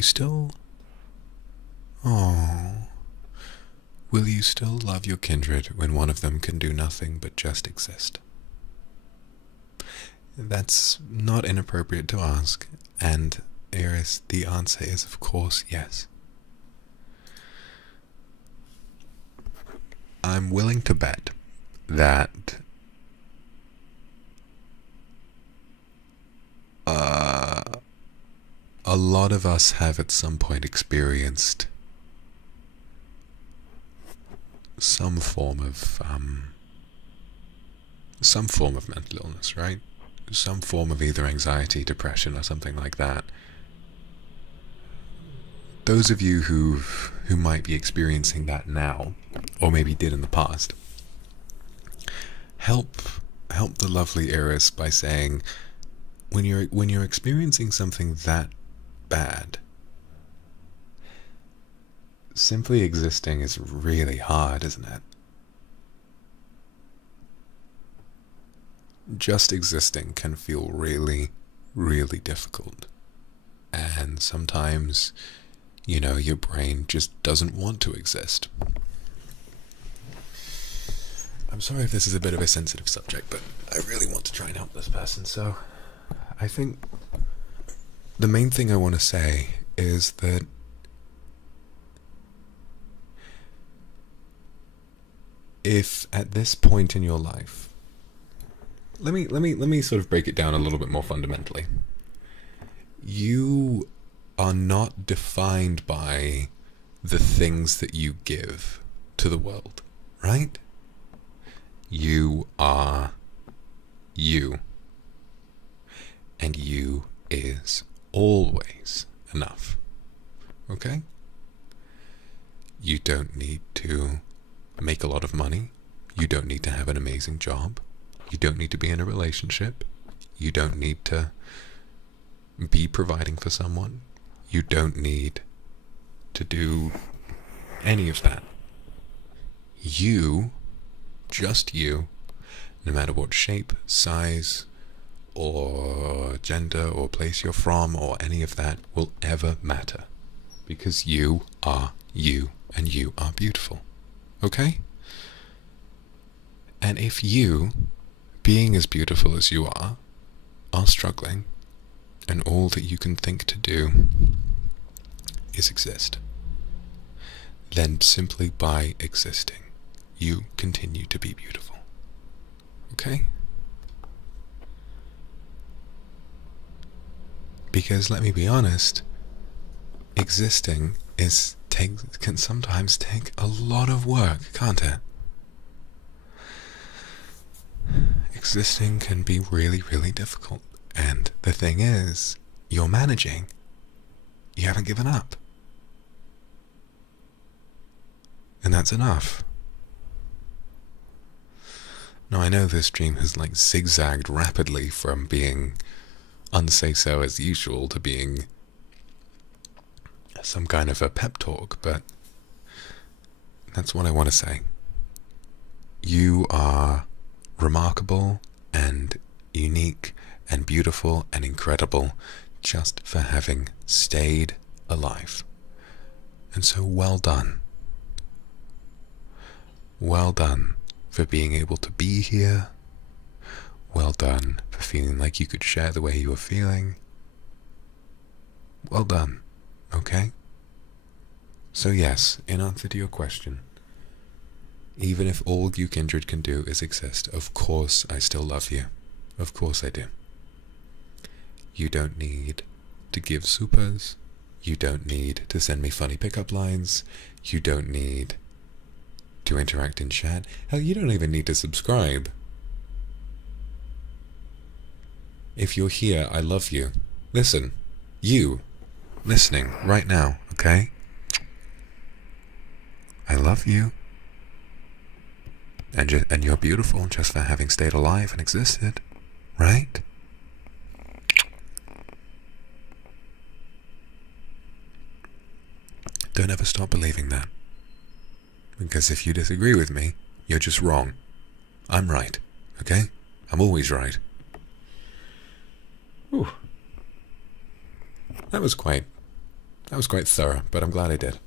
you still... Oh... Will you still love your kindred when one of them can do nothing but just exist? That's not inappropriate to ask, and Eris, the answer is of course yes. I'm willing to bet that a lot of us have at some point experienced some form of mental illness, right? Some form of either anxiety, depression, or something like that. Those of you who might be experiencing that now, or maybe did in the past, help the lovely Eris by saying, when you're experiencing something that bad, simply existing is really hard, isn't it? Just existing can feel really, really difficult. And sometimes, your brain just doesn't want to exist. I'm sorry if this is a bit of a sensitive subject, but I really want to try and help this person, so I think the main thing I want to say is that if at this point in your life, let me sort of break it down a little bit more fundamentally. You are not defined by the things that you give to the world, right? You are you. And you is always enough. Okay? You don't need to make a lot of money. You don't need to have an amazing job. You don't need to be in a relationship. You don't need to be providing for someone. You don't need to do any of that. You, just you, no matter what shape, size, or gender, or place you're from, or any of that, will ever matter. Because you are you, and you are beautiful. Okay? And if you, being as beautiful as you are struggling, and all that you can think to do is exist, then simply by existing, you continue to be beautiful. Okay? Because let me be honest, existing can sometimes take a lot of work, can't it? Existing can be really, really difficult. And the thing is, you're managing. You haven't given up. And that's enough. Now I know this stream has zigzagged rapidly from being unsay so as usual to being some kind of a pep talk, but that's what I want to say. You are remarkable and unique and beautiful and incredible just for having stayed alive. And so well done. Well done for being able to be here. Well done for feeling like you could share the way you were feeling. Well done, okay? So yes, in answer to your question, even if all you kindred can do is exist, of course I still love you. Of course I do. You don't need to give supers. You don't need to send me funny pickup lines. You don't need to interact in chat. Hell, you don't even need to subscribe. If you're here, I love you. Listen, you, listening right now, okay? I love you. And you're beautiful just for having stayed alive and existed, right? Don't ever stop believing that. Because if you disagree with me, you're just wrong. I'm right, okay? I'm always right. Whew. That was quite That was quite thorough, but I'm glad I did.